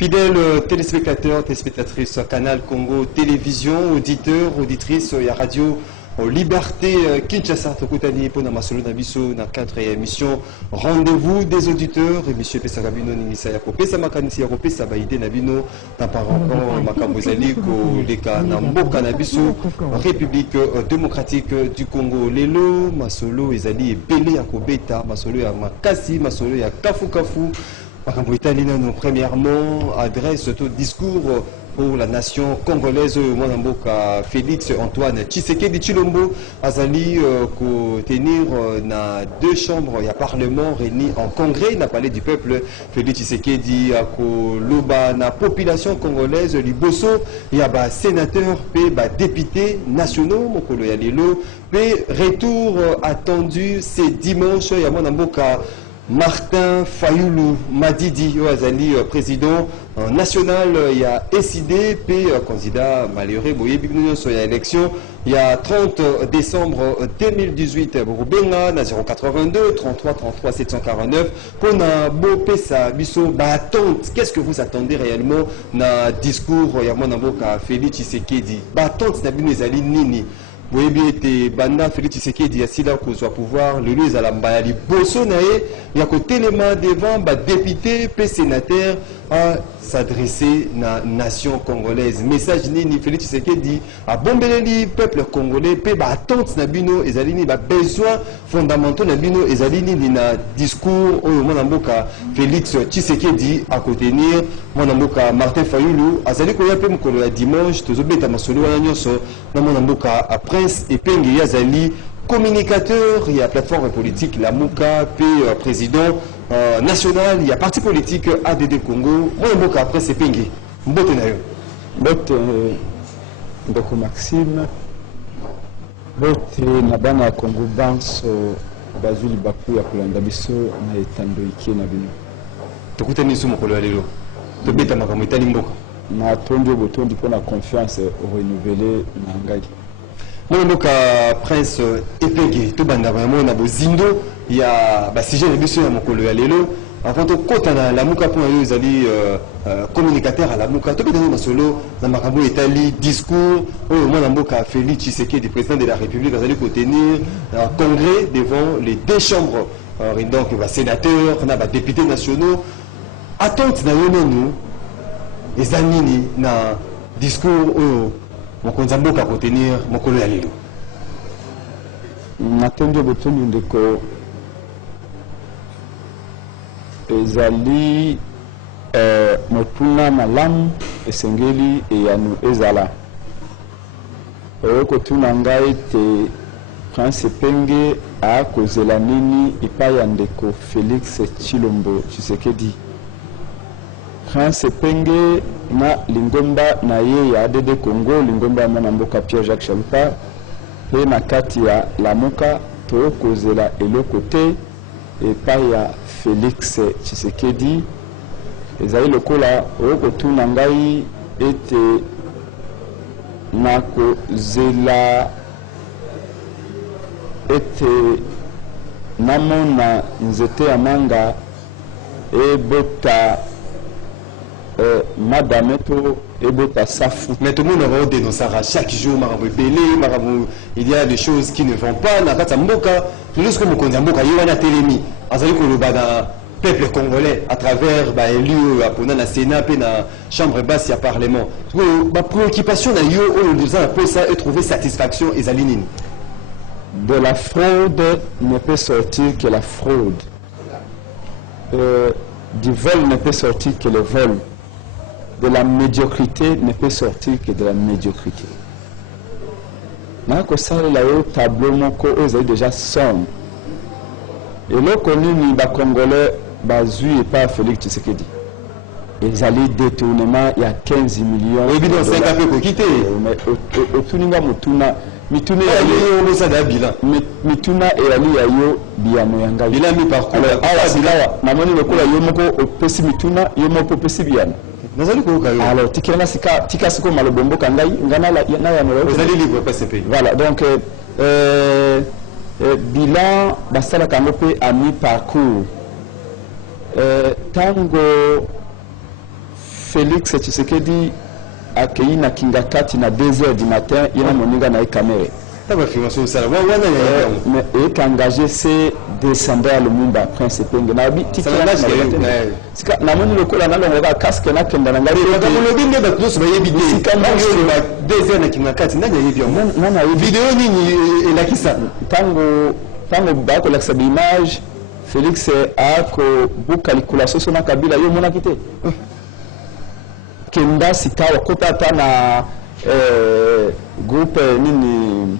Fidèles téléspectateurs, téléspectatrices Canal Congo Télévision, auditeurs, auditrices, il y a Radio Liberté Kinshasa, Tokutani, Pona Masolo Nabiso, dans 4e émission Rendez-vous des auditeurs, et M. Pesagabino Nimisa Yako, Pesa Makanisi Yako, Pesa Baïde Nabino, Tamparan, Makambozali, Leka Namboka Nabiso, République démocratique du Congo, Lelo, Masolo, Ezali, Belé Yako Beta, Masolo Yamakasi, Masolo Yakafu Kafu. Premièrement, adresse tout discours pour la nation congolaise, Mwanamboka Félix Antoine Tshisekedi Tshilombo, Azali, pour tenir na 2 chambres, il y a parlement réuni en congrès, il a parlé du peuple, Félix Tshisekedi, Loba, na population congolaise, Liboso, il y a sénateur, députés nationaux, Mokolo Yalelo, retour attendu, c'est dimanche, il y a Mwanamboka Martin Fayoulou Madidi, Azali, président national, il y a SID, candidat malheureux, il y a élection, il y a 30 décembre 2018, Benga, 082, 33, 33, 749, Pona Bo Pesa, Bisso, Batante, qu'est-ce que vous attendez réellement na discours, il y a Mwanamboka Félix Tshisekedi, Batante, Nabino Ezali Nini. Vous voyez, Banda Félix Tshisekedi, il y a pouvoir, le lieu à la Mbayali, Bosso Nae, il y a côté les mains devant, député, sénateur, à s'adresser à la nation congolaise. Message ni Félix Tshisekedi, à Bombeleli, peuple congolais, attente Nabino, et Zalini, besoin fondamentaux Nabino, et Zalini, na discours, Mwanamboka Félix Tshisekedi, à contenir, Mwanamboka Martin Fayoulou, à Zali Koya Pemkolo, dimanche, Tozobeta Masolo, Mwanamboka Prince et Pengi Yazali, communicateur, il y a plateforme politique, la Mouka, président national, il y a parti politique ADD Congo, Mwanamboka Prince et Pengi. Mbote na yo. Mbote Ndoko Maxime, Mbote Nabana Congo Banso, Bazuli Baku ya Kulanda Biso, na etando ikie na bino. Tokutani su mokolo ya lelo. Tobeta makambo etali mboka. Na tondi botondi pour la confiance renouvelée na ngai. Mwanamboka Prince Epenge, tout banda vraiment na bozindo, il y a sujet de biso ya mokolo ya lelo. Avant de kota na la muka pour eux ali communicateur à la muka, tout banda masolo na makambo etali discours Mwanamboka Félix Tshisekedi, président de la République, allait contenir un congrès devant les 2 chambres, donc sénateurs, députés nationaux. Attente na yono les amis na discours mokonzi mboka retenir mokolo ya lelo. Natondo botoni ndeko ezali motuna malamu esengeli eyanu ezala okotuna ngai te Prince Penge akozela nini epai ya ndeko Félix Tshilombo Tshisekedi. Prince Penge na lingomba na ye ya ADD Congo, lingomba ya Mwanamboka Pierre-Jacques Chalupa, pe na kati ya Lamuka to kozela eloko te epai ya Félix Tshisekedi. Ezali lokola okotuna ngai ete na kozela ete namona nzete ya manga ebota Madame to ebota safu. Mais tout le monde va dénoncer chaque jour, il y a des choses qui ne vont pas. Na kata mboka, juste comme on dit mboka, il y a télémi. Azali ko lobana peuple congolais à travers élu à na Sénat et na chambre basse ya parlement. Ma préoccupation na yo on nous a posé ça et trouver satisfaction et zalinine. De la fraude ne peut sortir que la fraude. Du vol ne peut sortir que le vol. De la médiocrité ne peut sortir que de la médiocrité. Nako sala la yo tableau moko ozali déjà somme. Et le connu ni ba congolais bazui et pas Félix Tshisekedi. Ils allaient détournement il y a 15 millions. Oui, bien 5 ans peut quitter. Mais au tuninga mutuna mituna ya yo ça da bilan. Mituna et ali ya yo biano yanga. Bilan mi parcours. Alors awa bilawa na moni lokola yo moko opesi mituna yo moko opesi biano. Alors, tika siko malobombo kangai ngana la na ya nolo. Vous allez libre pas CP. Voilà, donc bilan basala kangope à mi parcours. Tango Félix Tshisekedi accueilli na Kingakati na 2h du matin, il a moninga na caméra. Mais il est engagé, c'est descendre à Lumumba, Prince Penge. Na bi tiki na moni lokola na longa casque na kenda na ngari. Na molobi nde ba tous ba yebi de. Sika na ba 2h na Kingakati na yebi yango. Na vidéo nini elakisa. Tango ba ko laksa image Félix a ko buka likula soso na Kabila yo mona kite. Kenda sikawa kota ta na groupe nini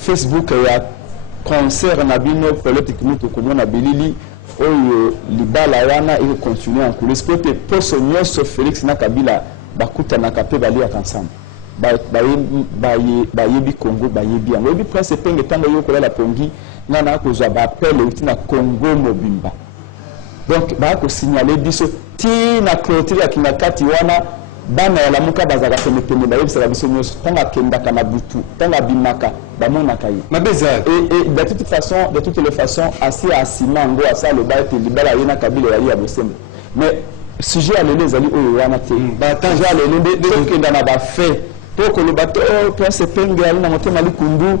Facebook ya concert na bino politique mutu komona bilili oyo libala wana il continue en coulisses peut poso nyoso Félix na Kabila bakuta na kape bali ensemble bayebi Congo bayebi yango yebi Prince Penge tango yo kolela pongi ngana kozwa ba appel utina Congo mobimba donc ba ko signaler biso ti na clôture ya Kingakati wana bana ya lamuka bazaka pene pene bayebisa biso nyonso tanga kenda kana butu tanga bimaka bamona kai mabeza et de toutes les façons assez asimango asa le baite libala yena Kabila ya bosembo mais sujet à l'élé zali oyo wana te sujet à l'élé de kenda na ba fait to ko le bateau Prince Penge ali na motema likundu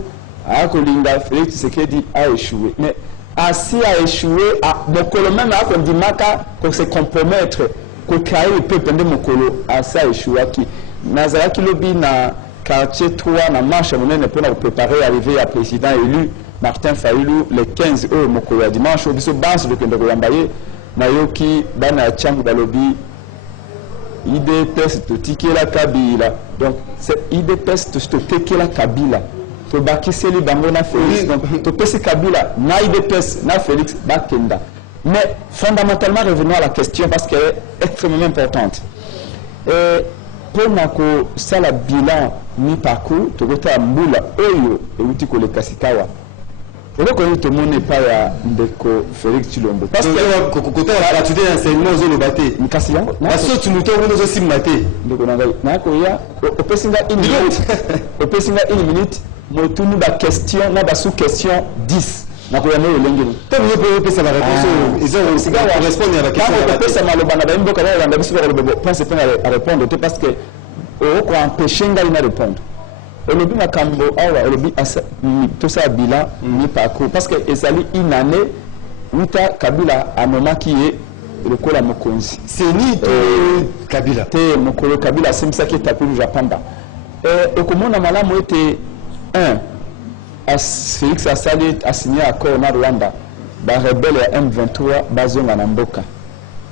a ko linga Félix Tshisekedi a échoué mais asi a échoué à mokolo même a ko ndimaka ko se compromettre ko créer le peuple de mokolo asi a échoué qui nazaraki lobi na quartier 3 na marche monene pour préparer arriver à président élu Martin Fayulu le 15 mokolo ya dimanche biso base de kende ko yambaye na yoki bana changu balobi IDPS to tikela Kabila donc c'est IDPS to tikela Kabila to bakiseli bango na Félix donc to pesi Kabila na IDPS na Félix bakenda mais fondamentalement revenons à la question parce qu'elle est extrêmement importante pour nako sala bilan ni parcours to kota mbula oyo euti ko le kasikawa eloko oyo tomone pa ya ndeko Félix Tshilombo parce que kokota la gratuité d'enseignement zo le baté mikasi yango na so tumuto ngo zo simate ndeko na ngai nako ya opesinga 1 minute motunu ba question na ba sous question 10 nako ya no lengeni to ni po pesa la réponse ils ont aussi correspondre à la question na pesa maloba na ba mboka ba ngamba biso ba pense pas à répondre parce que o ko empêcher ngai na répondre olobi makambo awa olobi tout ça bilan ni parcours parce que ezali une année uta Kabila anomaki ye lokola mokonzi c'est ni to Kabila te mokolo Kabila simsaki tapulu japanda okomona malamu ete Félix a signé accord na Rwanda ba rebelle ya M23 bazonga na mboka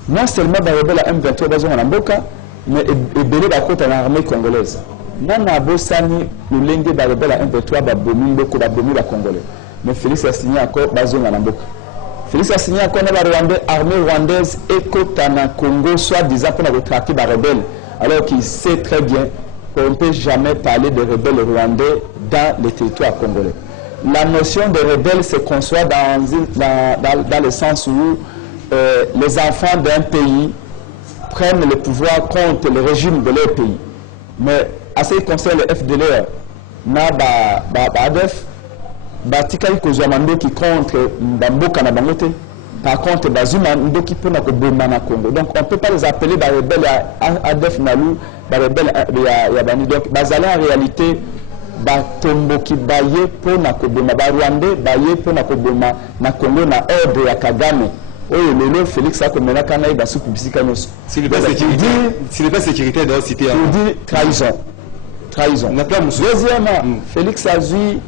non seulement ba rebelle ya M23 bazonga na mboka mais ebele bakota na armée congolaise nana bosani lulenge ba rebelle ya M23 babomi mboko babomi ba congolais mais Félix a signé accord bazonga na mboka Félix a signé accord na ba Rwandais armée rwandaise ekota na Congo soit disant pour na traquer ba rebelle alors qu'il sait très bien qu'on ne peut jamais parler de rebelles rwandais dans les territoires congolais. La notion de rebelle se conçoit dans le sens où les enfants d'un pays prennent le pouvoir contre le régime de leur pays. Mais à ce qui concerne le FDLR, ADF, Batikali Kozwamando qui contre Mbamboka na Bangote, par contre, Bazuma Ndoki Pona Koboma na Congo. Donc on ne peut pas les appeler rebelles à ADF Nalou, rebelles à Bani. Donc Bazala en réalité, Batomboki Baye Pona Koboma, Rwandais Baye Pona Koboma na Congo na ordre ya Kagame. Oh, Lolo Félix a comme Nakana et Bassou Publicitanos. Si le pas sécurité doit citer. Tu dis trahison. Trahison. Deuxièmement, Félix a dit.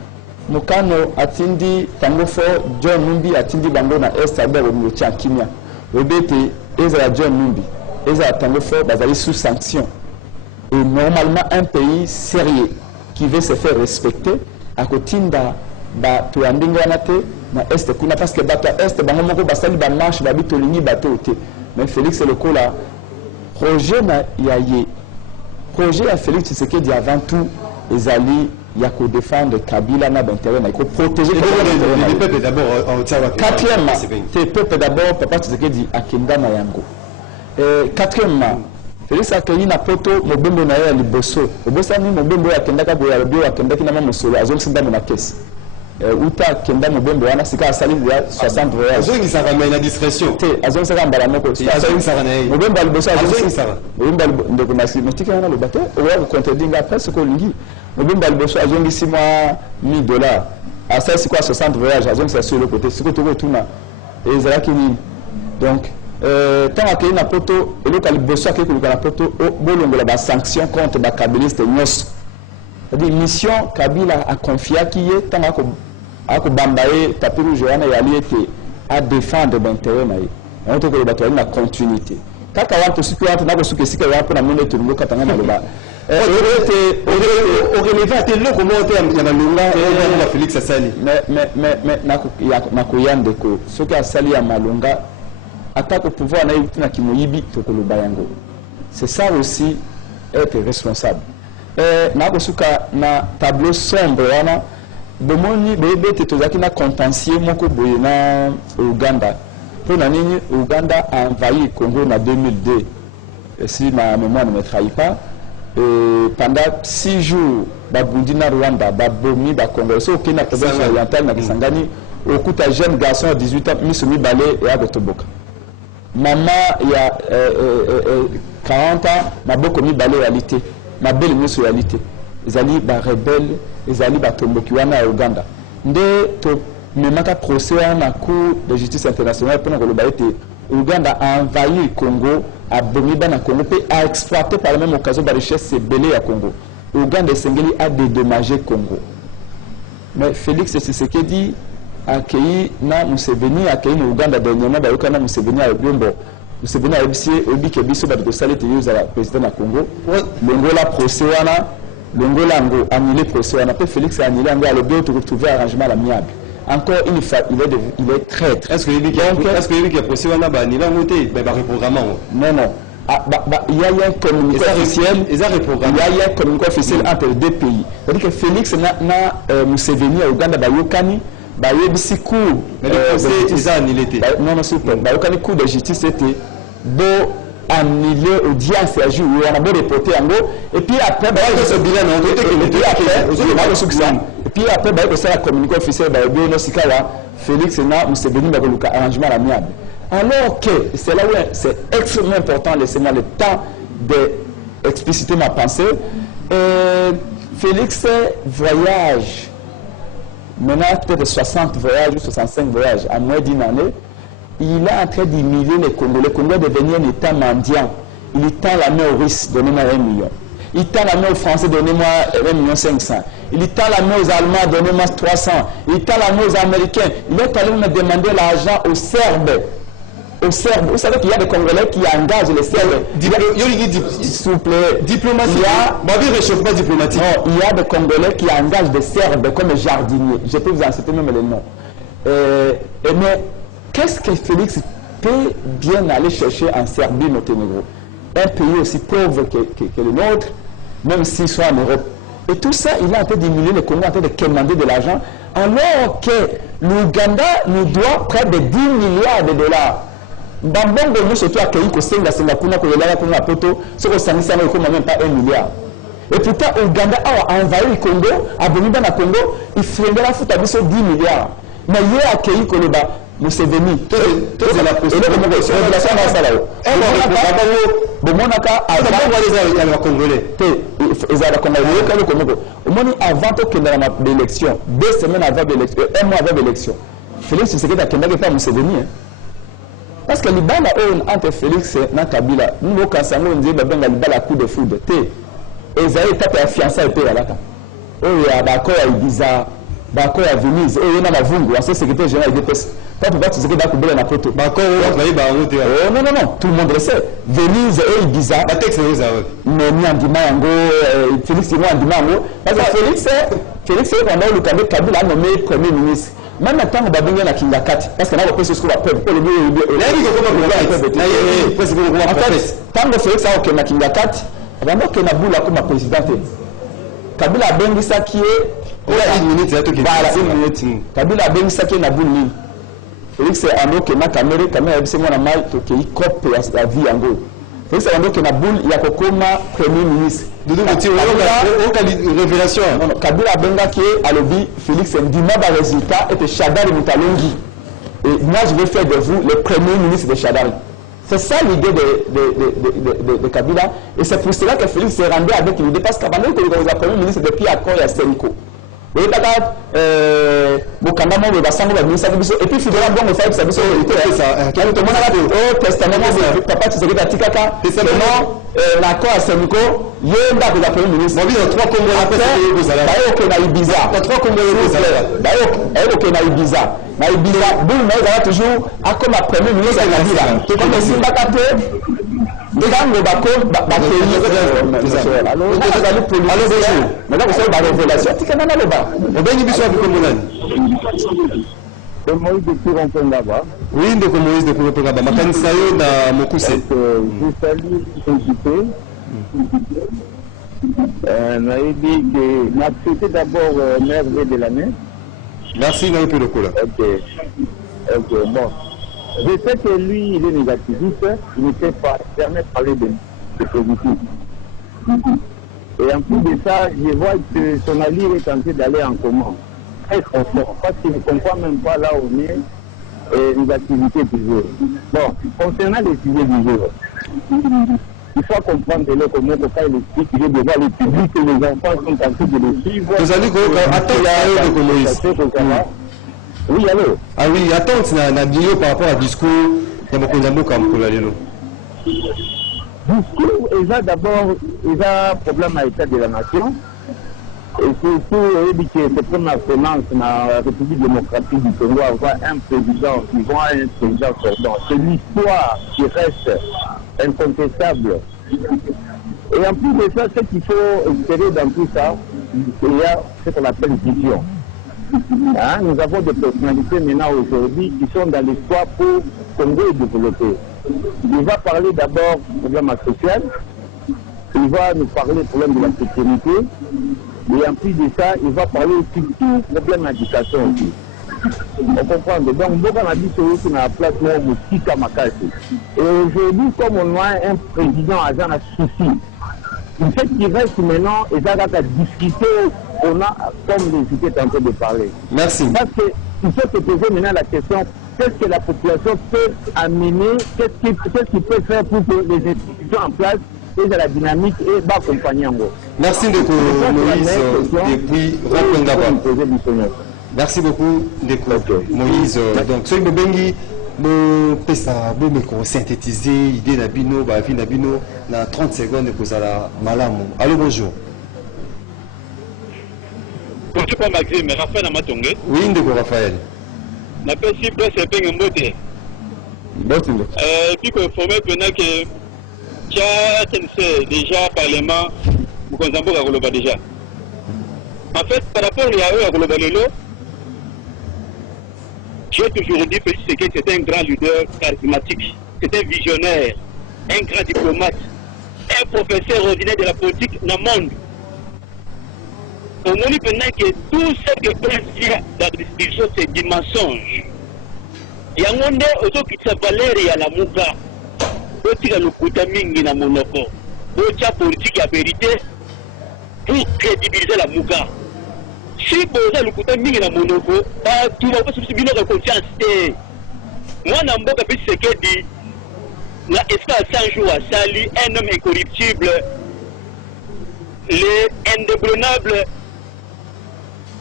Mukano atindi tangofo John Numbi atindi bango na est abero mlocha kimia obete ezra John Numbi ezra tangofo bazali sous sanction et normalement un pays sérieux qui veut se faire respecter akotinda ba tuandinga nate na est kuna parce que bato est bango moko basali ba marche ba bitolingi bato te mais Félix le kola projet na yaye projet à Félix Tshisekedi avant tout ezali il y a qu'à défendre Kabila na d'intérêt, il faut protéger les peuples d'abord. Quatrièmement, les peuples d'abord, papa Tshisekedi akenda na yango. Quatrièmement, Félix akeli na poto mobembo na ya liboso. Obosa ni mobembo akenda ka boya bio akenda ki na mosolo azol sinda na kesi. uta kenda mobembe wana sika asali ya 60 voyages azongi saka mais na discrétion te azongi saka mbala moko azongi saka na ye mobembe alibosa azongi saka mobembe ndeko mathematique wana le bateau oya contredinga après ce qu'on dit mobembe alibosa azongi 6 mois $1000 asali siko 60 voyages azongi sa sur le côté siko toko tuna ezalaki nini donc tant que na poto eloko alibosa ke kuluka na poto bolongola ba sanction contre ba kabiliste nyos. C'est-à-dire mission Kabila a confié qui est tant que Bambaye Tapiru Joana y était à défendre l'intérêt naï. On te que le bateau a une continuité. Quand on te suit on a reçu que si quelqu'un pour amener tout le monde katanga maloba. Au relevé à tel comment on a la malonga et la Félix Asali. Mais na koyande ko ce qui a sali à malonga attaque au pouvoir naï na kimoyibi to ko lobayango. C'est ça aussi être responsable. Nakosuka na tableau sombre wana bomoni bebe tetozaki na contentieux moko boye na Uganda pona nini Uganda a envahi Congo en 2002 si ma mémoire ne me trahit pas pendant 6 jours babundi na Rwanda babomi ba Congo so okena province orientale na Kisangani okuta jeune garçon à 18 ans misomi balé et agotoboka maman il y a 40 ans maboko mi balé réalité ma belle réalité ezali ba rebelle ezali ba tomboki wana Uganda nde to memaka procès na cour de justice internationale pour koloba ete Uganda a envahi Congo a bomi na Congo pe a exploité par la même occasion ba richesse belé ya Congo Uganda esengeli a dédommagé Congo mais Félix Tshisekedi accueilli na Museveni accueilli na Uganda dernièrement ba yokana Museveni a Biombo Museveni a ebisi obike biso ba de salete yuza la président na Congo longola procès wana longola ngo annulé procès wana pe Félix a annulé ngo le bien trouver arrangement amiable encore une fois il est traître. Est-ce que il y a procès wana ba annulé ngo te ba reprogrammant non il y a un communiqué officiel il y a un communiqué officiel entre les deux pays c'est-à-dire que Félix na Museveni à Uganda ba yokani ba yebisi cour mais le procès ils ont annulé non s'il vous plaît ba yokani cour de justice était bo annuler audience à jour on a beau reporter en gros et puis après bah ce bilan on côté que et puis après bah ça la communiqué officiel bah bien no sikawa Félix na Museveni ba koluka arrangement amiable alors que c'est là où c'est extrêmement important laissez-moi le temps de expliciter ma pensée Félix voyage maintenant peut-être 60 voyages ou 65 voyages en moins d'une année il est en train d'humilier les Congolais. Le Congo est devenu un État mendiant. Il tend la main aux Russes, donnez-moi 1 million. Il tend la main aux Français, donnez-moi 1,5 million. Il tend la main aux Allemands, donnez-moi 300. Il tend la main aux Américains. Il est allé me demander l'argent aux Serbes. Aux Serbes. Vous savez qu'il y a des Congolais qui engagent les Serbes. S'il vous plaît. Diplomatie. Il y a réchauffement diplomatique. Non, il y a des Congolais qui engagent des Serbes comme jardiniers. Je peux vous en citer même les noms. Mais qu'est-ce que Félix peut bien aller chercher en Serbie, Monténégro, un pays aussi pauvre que le nôtre, même s'ils sont en Europe. Et tout ça, il est en train de diminuer le Congo, en train de commander de l'argent, alors que l'Ouganda nous doit près de 10 milliards de dollars. Bambongo, nous surtout accueillis que Singapour, que la poto, ce que ça ne même pas 1 milliard. Et pourtant, l'Ouganda a envahi le Congo, a venu dans le Congo, il ferait la foot à 10 milliards. Mais il a accueilli que le bas. Museveni c'est la révélation dans ça là bomonaka avant les Congolais ezala Congolais ka le Congo omoni avant que l'élection 2 semaines avant l'élection 1 mois avant l'élection Félix Tshisekedi akendaki pa Museveni parce que libala entre Félix na Kabila nous kasango nzie babenga libala coup de foudre te ezali étape ya fiançailles pe alaka oyo ya bako ya Ibiza bako ya Venise oyo na mavungu ancien secrétaire général de DPS pas pour battre ce que d'accord na poto bako non tout le monde le sait Venise et Ibiza la texte est mais ni andima yango Félix ni andima yango parce que Félix est pendant le Kabila nommé premier ministre même temps on va venir na Kingakati parce que là on peut se trouver à peuple pour le tant que Félix a na Kingakati avant que na bula comme président Kabila a bengisa qui est une minute voilà une minute Kabila a bengisa qui na bula Félix est en haut que ma caméra c'est moi la mal que il copie la vie en gros Félix Antoine qui na boule il y a kokoma premier ministre. Doudou Moti aucune révélation. Non, Kabila benga qui a lobby Félix Ndima ba résultat était Chadari Mutalongi. Et moi je vais faire de vous le premier ministre de Chadari. C'est ça l'idée de Kabila. Et c'est pour cela que Félix s'est rendu avec l'idée. Parce qu'avant que le premier ministre depuis l'accord, il y a Senko. Et puis finalement, bon, ça c'est ça. Tout le monde a dit, oh, testament, papa, tu sais que tu as tikaka. C'est non, l'accord à Senko, il y a un premier ministre. Il y a trois Congolais après, il y a Ibiza. Il y a trois Congolais il y a Ibiza. Mais Ibiza, boum, mais il y a toujours, comme la première ministre, il y a Kabila. Comme le Simbakate, alors maintenant vous savez la révélation tu connais là-bas on va y sur comme on Moïse depuis Rompongaba. Oui, de Moïse depuis Rompongaba. Makanisa yo na Mokuse. Je salue l'invité. On a dit que m'a souhaité d'abord merveille de l'année. Merci Naïpe le Kola. Ok, bon. Je sais que lui, il est négativiste, il ne sait pas jamais parler de positif. Et en plus de ça, je vois que son allié est tenté d'aller en commun. Très fort, parce qu'il ne comprend même pas là où on est, négativité du jour. Bon, concernant les sujets du jour, il faut comprendre de l'autre comment quand il explique qu'il est devant le public et les enfants sont en train de le suivre. Vous allez attends de Moïse. Oui, allô? Ah oui, attends, na bio par rapport à discours de Mokonjambo comme Kolalelo. Discours, il a d'abord, il a un problème à l'état de la nation. Et surtout, il dit que c'est comme la finance dans la République démocratique du Congo, avoir un président qui voit un président sortant. C'est l'histoire qui reste incontestable. Et en plus de ça, ce qu'il faut espérer dans tout ça, il y a ce qu'on appelle vision. Hein, nous avons des personnalités maintenant aujourd'hui qui sont dans l'espoir pour Congo et développer. Il va parler d'abord du problème social, il va nous parler du problème de la sécurité, et en plus de ça, il va parler aussi du problème d'éducation aussi. On comprend. Donc, beaucoup on a dit que c'est la place où Tika Makasi. Et aujourd'hui, comme on a un président à Jean souci, il fait qu'il reste maintenant et ça va discuter, on a, comme les étudiants sont en train de parler. Merci. Parce qu'il faut se poser maintenant la question, qu'est-ce que la population peut amener, qu'est-ce qu'il peut faire pour que les institutions en place et la dynamique et accompagner en gros. Merci de Moïse depuis Rompongaba. Merci beaucoup de Moïse. Donc, ce que Bengi, pesa bomeko synthétiser idée na bino ba vie na bino na 30 secondes pour ça malamu. Allô, bonjour. Bonjour pas Maxime, Raphaël Amatongue. Oui, ndeko Raphaël. Na pesi presse penge mbote. Puis que informer pendant que tu déjà parlement Mokonzambo ka koloba déjà. En fait, par rapport à eux à koloba lelo, j'ai toujours dit que c'est un grand leader charismatique, c'est un visionnaire, un grand diplomate, un professeur ordinaire de la politique dans le monde. On nous dit maintenant que tout ce que pense dans la distribution, c'est du mensonge. Il y a un monde qui s'appelle à la Mouka, qui a le Koutamingi dans mon oko, qui a politique à vérité pour crédibiliser la Mouka. Si vous avez le côté mingi na monoko, tout va passer bien de confiance. Moi, je n'ai pas ce que dit. La escale 100 jours à Sali, un homme incorruptible, l'indéboulonnable,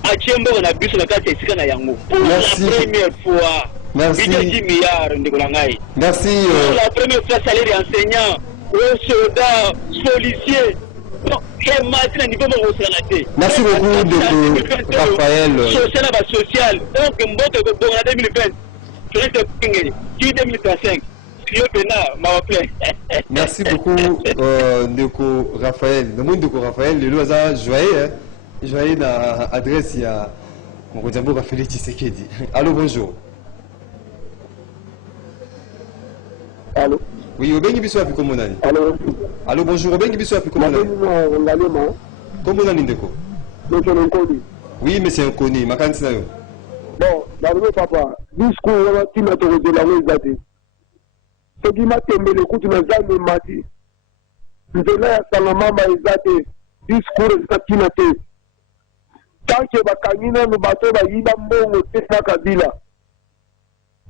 à Tchembo, on a vu sur la carte de na Yango. Pour la première fois, merci. 10 milliards de Golangaï. Merci. Pour la première fois, salaire enseignant, aux soldats, policiers. Merci beaucoup de Raphaël. Social. Donc, en 2020, je reste qui 2035. Merci beaucoup, Ndeko Raphaël. Le monde de Raphaël, le loisir joyeux. Joyeux dans l'adresse, il y a Mokonjambo Raphaël Tshisekedi. Allô, bonjour. Allô. Oui, Obengi Biso Api Komonani. Allô, bonjour, Obengi Biso Api Komonani. Komonani Ndeko. Monsieur Nkoni. Oui, monsieur Nkoni, Makansi Nayo. Bon, d'abord, papa, discours, qui m'a autorisé la rue. Ce qui m'a tombé le coup, tu n'as jamais menti. nzela ya salamama eza te discours eza ntina te tanke bakangi nano bato bayiba mbongo te na kabila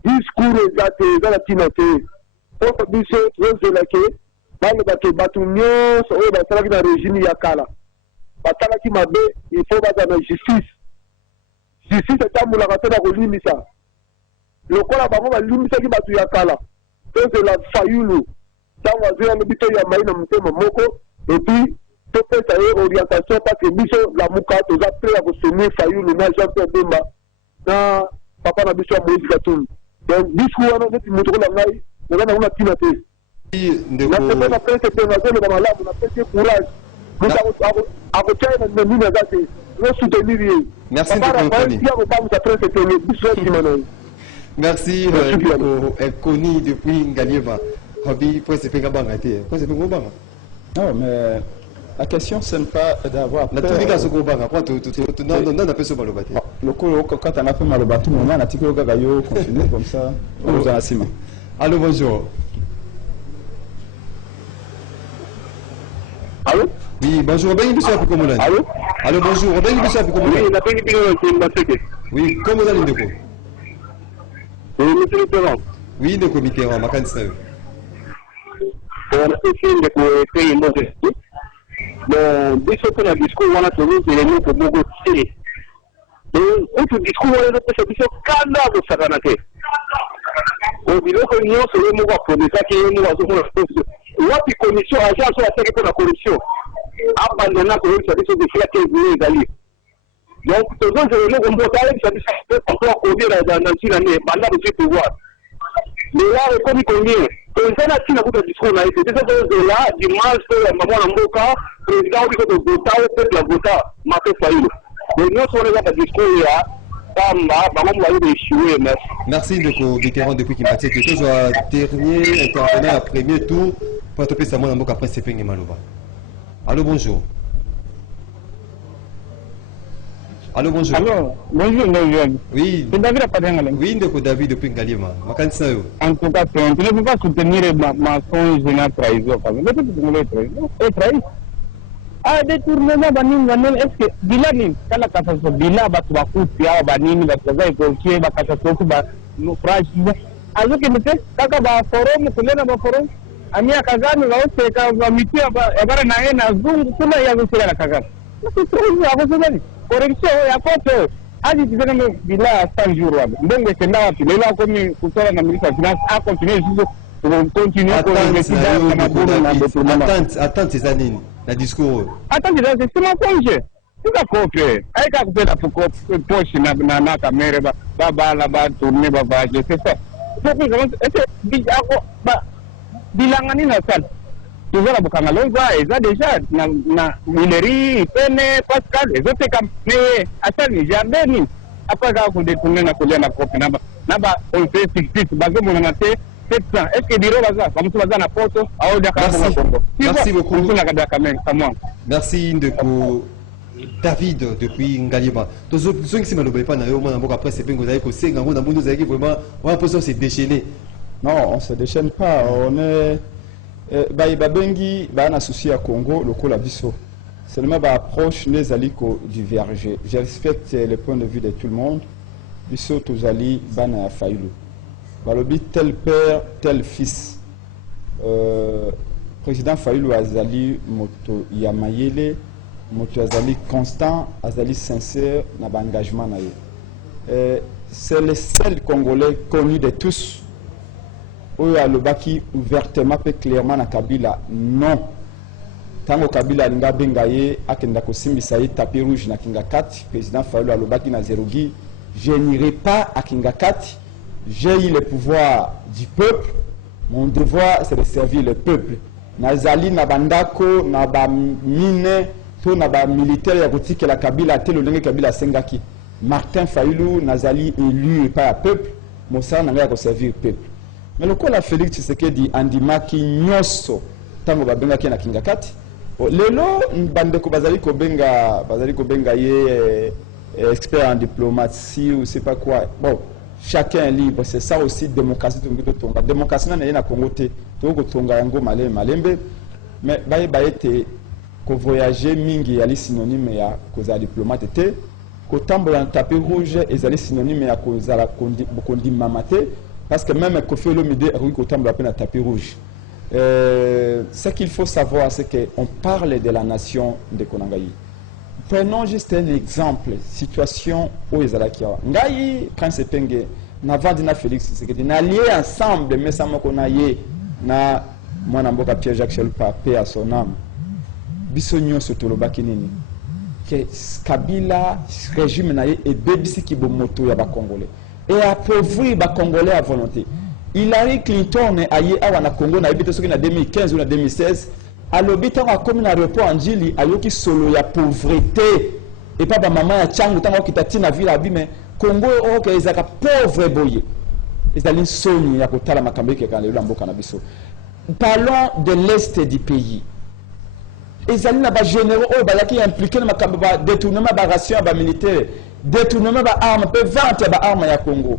discours eza te eza na ntina te mpo biso tozozelake balobake bato nyonso oyo basalaki na régime ya kala basalaki mabe il faut baza na justice etambulaka te na kolimisa lokola bango balimisaki bato ya kala tozela fayulu ntango azwi alobi toyamba ye na motema moko epuis topesa ye orientation parce biso lamuka toza pre ya kosenir fayulu na Jean Pierre Bemba na papa na biso ya Moïse Katumbi donc discours wana neti moto kola ngai naza nango na ntina te nasepe na presse te nazoloba malamu napesi courage moto akotya ye na nini aza tenosoutenir ye akobamisa presse te le biso nsima na ye. Merci, Koni depuis Ngaliema. Hobby, presque pas bangaté. Presque pas banga. Non, mais la question, ce n'est pas d'avoir peur. La tunique à ce gros banga. Non, on a fait ce malobaté. Le coup, quand on a fait malobaté, on a un article au Gagayo, continue comme ça. On vous a assis. Allô, bonjour. Allô? Oui, bonjour, Robin Bissou à Picomolan. Allô? Allô, bonjour, Robin Bissou à Picomolan. Oui, la peine de oui, comment vous allez, Ndeko? Oui, monsieur le président. Oui, Ndeko Mitterrand, ma candidature. On a essayé de créer une autre équipe. Bon, dès que on a discours, on a trouvé des éléments pour beaucoup de et autre discours, on a fait des scandales de Saganate. Au niveau que l'Union se remet à produire ça qui est nous à ce moment-là. Wapi commission, agence sur la sécurité pour la corruption. Abandonnant la corruption, c'est des faits qui sont d'aller. Donc, ce sont des éléments qu'on peut aller, ça peut encore coder dans une année, pendant le pouvoir. Mais là, on connaît combien. Président a tina kuta discours na ite tesa de là dimanche ya mama na mboka président iko to vota au peuple la vota mato failo mais nous on est dans discours ya tamba bango mwa yo échouer merci Ndeko Mitterrand depuis qu'il m'a dit que chose dernier intervenant à premier tour pour topé sa mona mboka après Sepenge Maloba. Allô bonjour. Allô bonjour. Allô bonjour bonjour. Oui. C'est David Apadengalem. Oui Ndeko David depuis Ngaliema. Makanisa yo. En tout cas, on ne peut pas soutenir ma songe na trahison parce que c'est trahison. Ah détournement banini est-ce que bilani kala kataso bila batu bakuti au banini bataza ikokie bakataso ba no fragile. Azo que mete kaka ba forum kulena ba forum amia kagani waose ka mitia bara na yeye na zungu kuna ya kusela kagani. C'est très important. Correction ya kote hadi tizana bila 100 jours hapo ndongo kenda wapi leo komi kutoa na ministre finance a continuer juste continuer pour investigations na mabuna na détournement. Attends ces années la discours. Attends c'est mon congé. Tu vas copier. Aika kupenda poche na kamera ba la ba tourner ba c'est ça. Donc est-ce ako ba bilangani na sala. Tuzala bukangalonza eza déjà na minerie pene Pascal ezote kam mais atali jardin après ka ko détourner na kolia na kopi na ba on fait fictif bazo mona te 700 est-ce que diro baza comme tu baza na photo au daka na Congo merci beaucoup na kada kamera comment merci Ndeko David depuis Ngaliema tozo ngi sima lobe pa na yo mona mboka après c'est pengo zai ko senga ngona mbundo zai vraiment on a l'impression c'est déchaîné. Non, on se déchaîne pas, on est Babengi ba na souci à Congo lokola biso seulement ba approche les aliko diverger. Je respecte le point de vue de tout le monde. Biso tozali bana failo balobi tel père tel fils président Failou azali moto ya mayele moto azali constant azali sincère na ba engagement na yo c'est le seul Congolais connu de tous oyo alobaki ouvertement pe clairement na Kabila non tango Kabila alinga benga ye akenda kosimbisa ye tapis rouge na Kinga 4 président Failou alobaki na Zerugi je n'irai pas à Kinga 4 j'ai eu le pouvoir du peuple mon devoir c'est de servir le peuple nazali na bandako na ba mine to na ba militaire ya kotika la Kabila telo ndenge Kabila sengaki Martin Failou nazali élu par le peuple mosa na ngaya ko servir peuple. Mais le coup la Félix Tshisekedi andimaki nyoso tango babengaki na Kinga 4 lelo bandeko bazali ko benga ye expert en diplomatie ou c'est pas quoi bon chacun est libre c'est ça aussi démocratie to tonga démocratie na na Congo te to ko tonga yango malembe mais bayeba ete kovoyager mingi ezali synonyme ya kozala diplomate te, kotambola na tapis rouge ezali synonyme ya kozala kondimama te, parce que même Koffi Olomide akoki kotambola mpe na tapis rouge. Ce qu'il faut savoir, c'est qu'on parle de la nation de Konangayi. Prenons juste un exemple, situation où ils allaient kiawa. Ngai Prince Penge, na Vandina Félix Tshisekedi, na lié ensemble, mais ça m'a konaye na mwana mboka Pierre-Jacques Chilombo, paix à son âme. Bisonyo sotoloba kinini. Que Kabila régime naye et bebisi ki bomoto ya ba Congolais. Et appauvrir ba Congolais à volonté. Hillary Clinton aye awa na Congo na ebite soki na 2015 ou na 2016 alobi tango akomi na aéroport Anjili ayoki solo ya pauvreté et pas ba maman ya changu tango kitati na ville abime Congo oke ezaka pauvre boye ezali soni ya kotala makambo ke kana la mboka na biso. Parlons de l'est du pays. Ezali na ba généraux o balaki impliqué na makambo ba détournement ba ration ba militaire, détournement ba armes, pe vente ba armes ya Congo.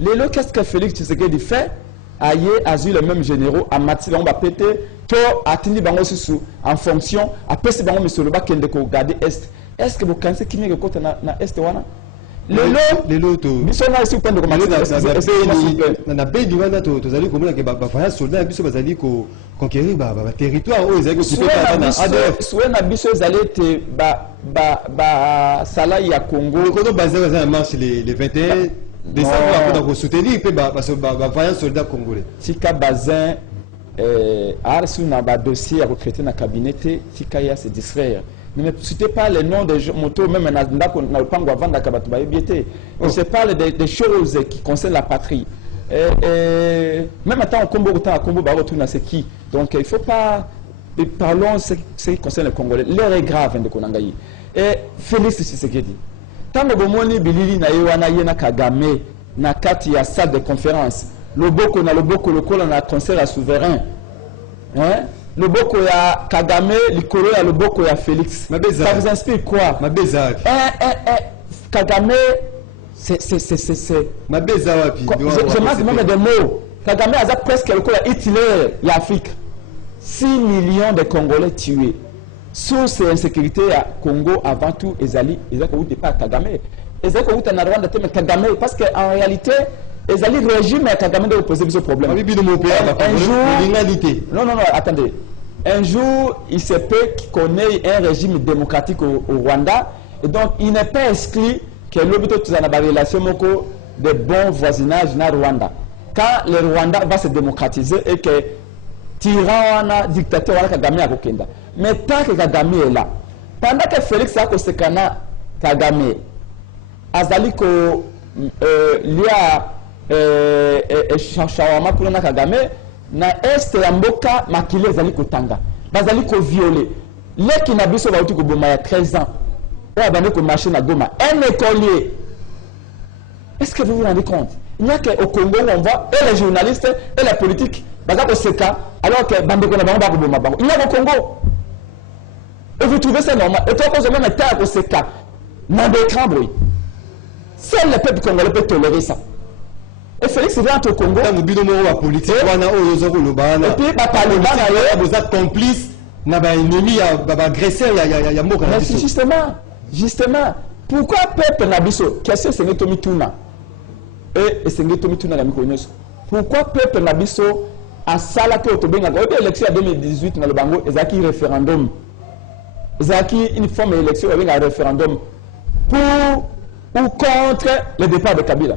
Lelo, qu'est-ce que Félix Tshisekedi fait? Aïe, azul les mêmes généraux, à Mati, on va péter, to atteindre bango sous en fonction, à pèse bango monsieur le bas qui est regarder est. Est-ce que vous connaissez qui n'est que côté na est wana? Lelo to. Biso na ici point de commencer. Na pays du Rwanda to zali komona ke ba faya soldat biso bazali ko conquérir ba territoire o ezali ko couper na ADF. Soué na biso zali te ba sala ya Congo. Quand on basé dans marche les 21 décembre après de soutenir pe ba vaillant soldat congolais. Tika bazin arsu na ba dossier à recruter na cabinet tika ya se distraire. Ne me citez pas les noms des motos, même na le pango avant d'akabatu ba ebiete. On se parle des choses qui concernent la patrie. Même attends, Combo à Combo ba retourne à c'est qui. Donc il faut pas parlons ce qui concerne les Congolais. L'heure est grave de Konangayi. Et Félix Tshisekedi. Tango bomoni bilili na yewana yena Kagame na kati ya salle de conférence. Loboko lokola na concert à souverain. Hein? Loboko ya Kagame, likolo ya loboko ya Félix. Mabeza. Ça vous inspire quoi? Mabeza. Kagame, c'est... Mabeza wapi? Je marque même des mots. Kagame a presque le Hitler et Afrique. 6 millions de Congolais tués. Source insécurité à Congo avant tout, Ezali Outé pas Kagame. Ezali Outé na Rwanda mais Kagame parce qu'en réalité, Ezali régime à Kagame de poser ce problème. Un jour, non, attendez. Un jour, il se peut qu'il connaisse un régime démocratique au Rwanda et donc il n'est pas exclu que l'objet de la relation de bon voisinage na Rwanda. Quand le Rwanda va se démocratiser et que tyran dictateur Kagame a Kokenda. Mais tant que Kagame est là, pendant que Félix a kosekana Kagame, azali ko lia shawama kuna Kagame na est ya mboka makili azali kotanga, bazali ko violer. Leki na biso bauti ko boma ya 13 ans. Ou abandé ko marcher na Goma, un écolier. Est-ce que vous vous rendez compte? Il n'y a qu'au Congo où on voit et les journalistes et les politiques, alors que Bandeko na bango boma bango. Il y a au Congo. Et vous trouvez ça normal? Et toi, quand vous même terre pour ce cas, dans des écrans, oui. Seul le peuple congolais peut tolérer ça. Et Félix vient au Congo. Et puis, vous êtes complice, vous êtes ennemi, vous êtes agresseur, mais justement, pourquoi peuple Nabiso, qu'est-ce que c'est que Tomi Tuna? Et c'est que Tomi Tuna la Mikonos. Pourquoi peuple Nabiso a salaté au Tobenga? L'élection en 2018 dans le Bango, Ezaki référendum. Ezaki une forme d'élection avec un référendum pour ou contre le départ de Kabila.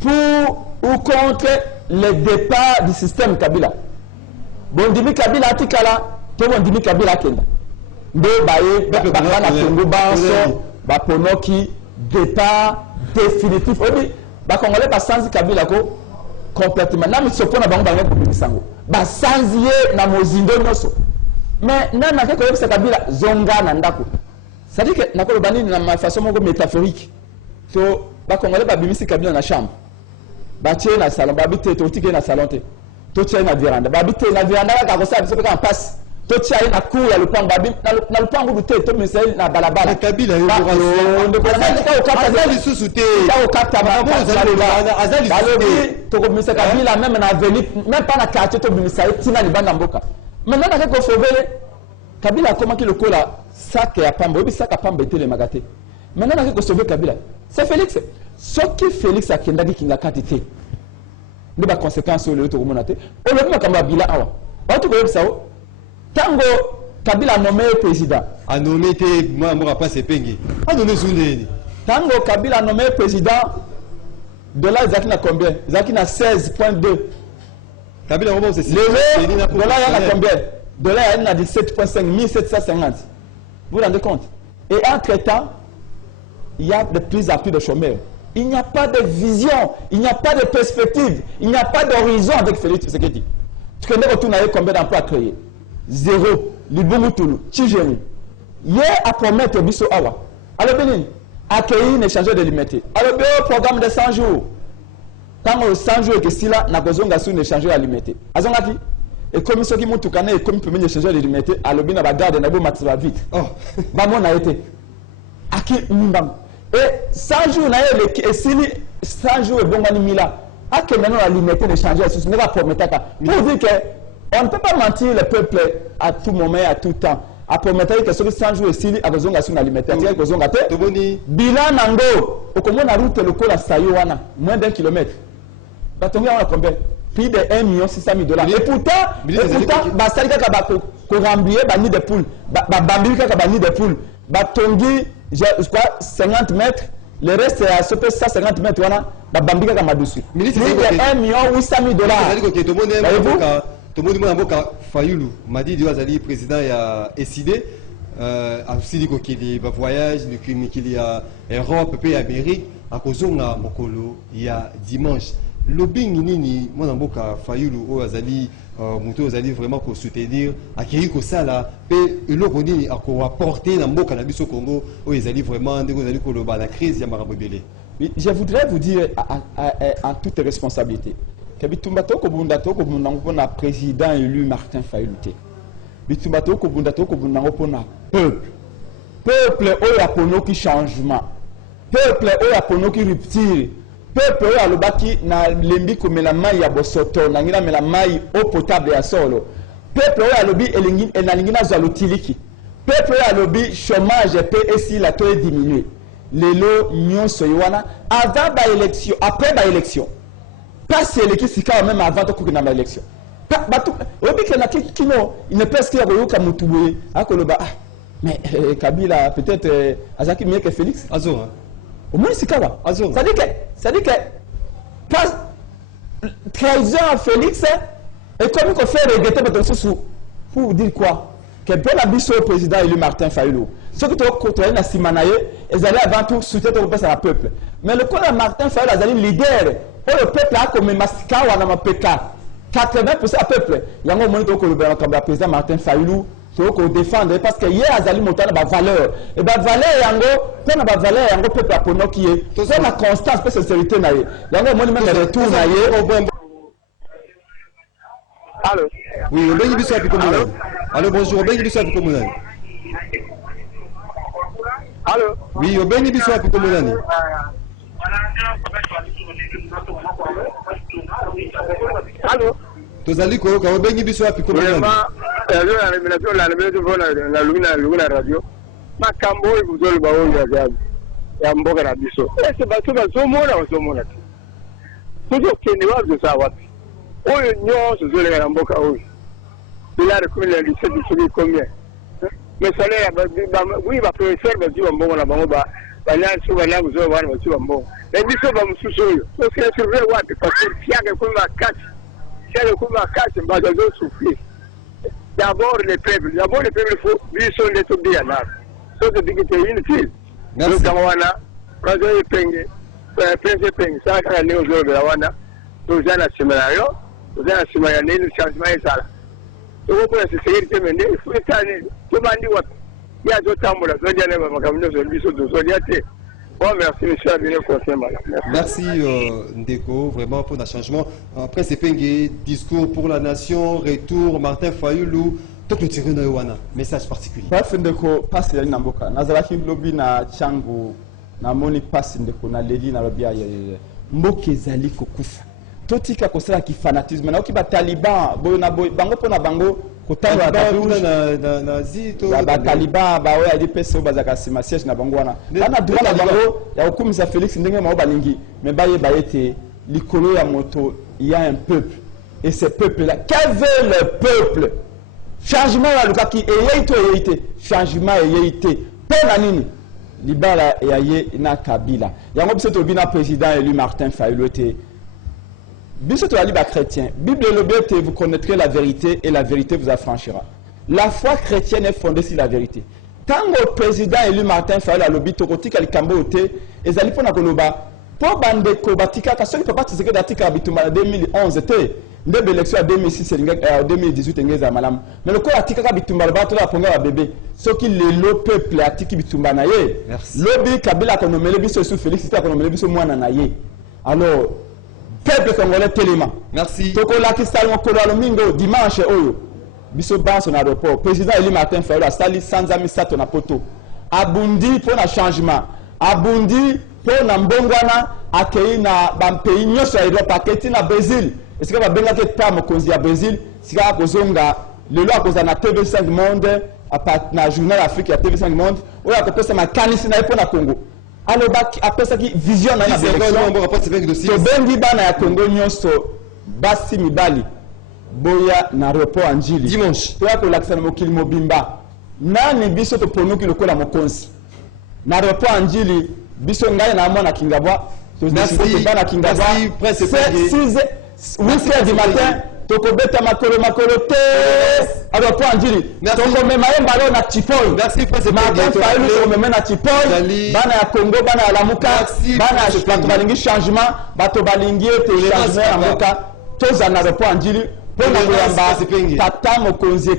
Pour ou contre le départ du système Kabila. Bon, Dimi Kabila Atikala, tout le monde Dimi Kabila Kenda. De Baye, Bakana Kongo Banso, Baponoki, départ définitif. Oui, Bakongolais Basanzi Kabila ko complètement. Là, nous sommes pas dans le Bango Sango. Basanzi na Mozindo Noso. Mais nana ke koyebisa Kabila zonga na ndako. C'est-à-dire que nakolo bani na façon moko métaphorique. So Bakongolais babimisi Kabila na chambre. Batie na salon, babite totike na salon te. Totia na veranda. Babite na veranda ka kosa biso ka passe. Totia na cour ya lupango babi na lupango bute to misel na balabala. Kabila yo azali susu te. Ka okata azali to ko misa Kabila même na avenue, même pas na quartier to bimisa tina libanda mboka. Maintenant, il faut sauver. Kabila a commencé le coup là, sac à Pamba, oui, sac à Pamba était les magatés. Maintenant, il faut sauver Kabila. C'est Félix. Ce qui Félix a kendagi qui n'a qu'à titer. Nous avons conséquences sur le tour monaté. On le dit comme Kabila awa. On te connaît ça. Tango Kabila a nommé président. A nommé tes moi pas c'est pengi. A nommé Zouleni. Tango Kabila a nommé président. Dollar Zaki na combien? Zaki na 16.2. Kabila Robo c'est le dollar il y a combien? Dollar il y a 17.5 1750. Vous vous rendez compte? Et entre-temps, il y a de plus en plus de chômeurs. Il n'y a pas de vision, il n'y a pas de perspective, il n'y a pas d'horizon avec Félix Tshisekedi. Tu connais retourne avec combien d'emplois créés? Zéro. Libungutulu, Tchigéry. Hier à promettre Bisso Awa. Alors Bénin, accueillir un échangeur de limité. Alors bien programme de 100 jours. Quand on 100 jours que si là, n'a pas besoin d'un échangeur à limité. Azongaki. Et comme ceux qui m'ont tout cané, comme premier échangeur de limité, alors bien la garde n'a pas matériel vite. Oh, bah mon a été. Aki Mbam. Et 100 jours, et si 100 jours, et bon, on y là. À que maintenant la limité d'échanger, ce n'est pas pour mettre à pour dire qu'on ne peut pas mentir le peuple à tout moment, à tout temps. À promettre que sur 100 jours, si à besoin de la limité, à besoin de bilan Nango, au comment la route le col à Sayoana, moins d'1 kilomètre. Batonga on a combien? Plus de 1 600 000 $. Et pourtant, Bastalika Kabako, Korambier, Bani de poule, Bambilka Kabani de poule, Batongi, je crois 50 mètres, le reste c'est à ce peu 150 mètres, Bambika Kamadousu. Mais il y a 1 800 000 $. Tout le monde a Fayoulou, m'a dit que président a décidé, a aussi dit qu'il y a voyage, qu'il y a Europe, pays Amérique, à cause de Mokolo, il y a dimanche. Lobbying nini moi namboka Fayoulou o azali muto azali vraiment ko soutenir akiri ko sala pe eloko nini ako apporter na mboka na biso Congo o ezali vraiment ndeko azali ko loba la crise ya marabobele. Je voudrais vous dire en toute responsabilité que bitumbato ko bundato ko bunango na président élu Martin Fayoulou te. Bitumbato ko bundato ko bunango pona peuple o ya pono ki changement. Peuple o ya pono ki rupture. Peuple oyo alobaki na lembi komela mai ya bosoto na ngina mela mai eau potable ya solo. Peuple oyo alobi elingi enalingi na zwa lutiliki. Peuple oyo alobi chômage pe esi la to diminuer. Lelo nyonso ywana avant ba élection, après ba élection. Pas c'est l'équipe sika même avant to kokina ba élection. Batu obi kana kino il ne peut ce qu'il y a yoka mutuwe akoloba mais Kabila peut-être azaki mieux que Félix Azora. Au moins c'est quoi? Ça dit que pas trahison à Félix et comme il fait regretter votre sous pour vous dire quoi? Que Ben Abisso président élu Martin Fayoulou. Ce que tu as côtoyé na Simanaye, ils allaient avant tout soutenir au peuple. Mais le coup de Martin Fayoulou, ils allaient leader. Pour le peuple a comme Masika ou Anama PK. 80% peuple. Il y a un moment où le président Martin Fayoulou pour défendre parce que hier azali montant ba valeur et ba valeur yango pena ba valeur yango peuple apono qui est c'est la constance parce que sincérité na ye yango moni même retour na ye au bon. Allô. Oui, on bengi biso api komunani. Allô, bonjour, on bengi biso api komunani. Allô. Oui, on bengi biso api komunani. Allô. Tozali ko ka on bengi biso api komunani. La radio makambo ebuzoli baoyo ya mboka na biso ese bato bazomona te tozokende wazosa wapi oyo nyonso zolenga na mboka oyo bilare commune ya lycée du soki combien mais salaire oui baprofesseur bazwi bambongo na bango banyansi banyango zoyo bana bazwi bambongo na biso bamosusu oyo tosila surveille wapi parce que siaka ekomi makasi bato azosouffrir. D'abord les peuples, il faut vivre sur les tombés à l'art. Ça c'est inutile. Donc Tawana, quand je penge, ça quand on est au jour de la Wana, nous avons un scénario, le changement est ça. Donc pour la sécurité menée, il faut que ça ne tout bandi what. Il y a d'autres temps là, ça dit à ma caméra sur le biseau de solidarité. Bon, merci monsieur Abine Conseil. Merci Ndeko, vraiment pour le changement. Après c'est Pengue, discours pour la nation, retour, Martin Fayoulou, tout le tiré de Wana, message particulier. Bref, Ndeko, passe à Namboka. Nazalaki lobby na Chango, na moni passe Ndeko, na leli na lobby aye. Mboke zali kokufa. Totika kosala ki fanatisme. Na oki ba Taliban, boyo na boyo, bango pona bango, kotanga ya tapis rouge na zito ba Taliban ba oya di peso bazaka sima siège na bango wana kana droit na bango ya okumisa Félix ndenge ma balingi mais baye bayete likolo ya moto il y a un peuple et ce peuple là quel veut le peuple changement ya lukaki eyite changement eyite pona nini libala yaye na Kabila yango biso to bina président élu Martin Fayulu te biso to ali ba chrétien Bible le but vous connaîtrez la vérité et la vérité vous affranchira. La foi chrétienne est fondée sur la vérité. Tant le président élu Martin Fayulu alobi tokotika likambo te ezali pona koloba po bande ko batika ka soli papa tseke datika bitumba 2011 te ndebe élection à 2006 et 2018 ngeza malamu mais le ko atika ka bitumba ba to la ponga ba bébé soki le peuple atiki bitumba na ye lobi Kabila konomele biso sous Félix ta konomele biso mwana na ye alors peuple congolais telema merci tokola ki salmo ko lo mingo dimanche oyo biso banso na aéroport président Eli Martin Fayulu asali sanza misato na poto abundi pour na changement abundi pour na mbongwana akei na bampeyi nyonso ya Europe aketi na Brésil esika babengaki ta mokonzi ya Brésil sika kozonga lelo akoza na TV5 Monde na journal Afrique ya TV5 Monde oyo akopesa makanisi na epo na Congo alobaki apesaki vision na élection tobengi bana ya Congo nyonso basi mibali boya na aéroport Anjili dimanche toya kolakisa na mokili mobimba nani biso toponuki lokola mokonzi na aéroport Anjili biso ngai na mwana Kingabwa merci bana Kingabwa 8h du matin tokobeta makolo te aéroport Anjili tokomema ye mbalo na Chipoy merci Prince Martin Fayulu tokomema na Chipoy bana ya Congo bana ya Lamuka bana ya bato balingi changement bato balingi ete changement ya mboka toza na aéroport Anjili mpona koyamba tata mokonzi